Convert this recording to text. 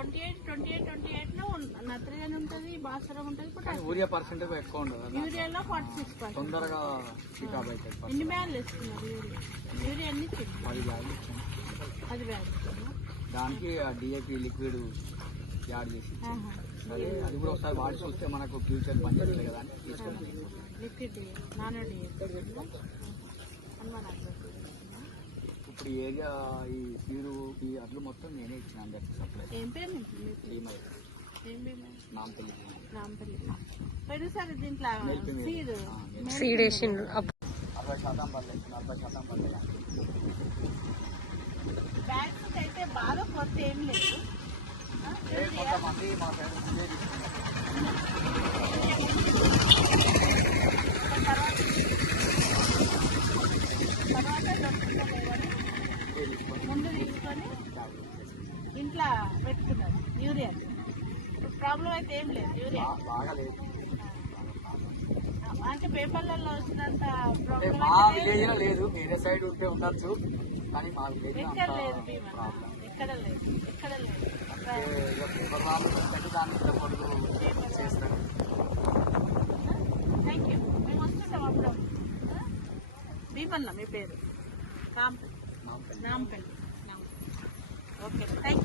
28 లో నత్రజని ఉంటుంది, భాస్వరం ఉంటుంది, యూరియా పర్సెంటేజ్ ఎక్కువ ఉండదు. యూరియాలో 46%. తొందరగా పికప్ అవుతుంది. ఎన్ని బ్యాగులు ఇస్తున్నారు యూరియా ఎన్ని ఇచ్చింది? 10 బ్యాగులు ఇచ్చాను. 10 బ్యాగులు. దానికి డిఏపి లిక్విడ్ యాడ్ చేసి సరే అది కూడా ఒకసారి వాడి చూస్తే మనకు ఫ్యూచర్ పనిచేస్తుంది కదా అని తీసుకున్నాను. లిక్విడ్ నానో ఇప్పుడు ఏరియా ఈ తీరు ఈ అడ్లు మొత్తం నేనే ఇచ్చిన అందరికి సప్లై. ఏం పేరు? నాంపల్లి. పోయినసారి దీంట్లో సీడ్ వేసిండ్రు. 40% పడలేదు, 40% పడలేదు. బ్యాగ్స్ అయితే బాగా కొత్త ఏం లేదు. కొంతమంది మా ఫ్రెండ్స్ ముందు తీసుకొని ఇంట్లో పెట్టుకున్నారు యూరియా. ప్రాబ్లం అయితే ఏం లేదు. యూరియా బాగాలేదు అంటే పేపర్లలో వచ్చినంత మా విలేజ్ లో లేదు, వేరే సైడ్ ఉంటే ఉండొచ్చు కానీ మా విలేజ్ ఎక్కడ లేదు భీమా, ఎక్కడ లేదు, ఎక్కడ లేదు. చేస్తారు. Thank you. మేము వస్తుంటాం అప్పుడు. భీమన్న మీ పేరు? నాంపల్లి. Okay thank you.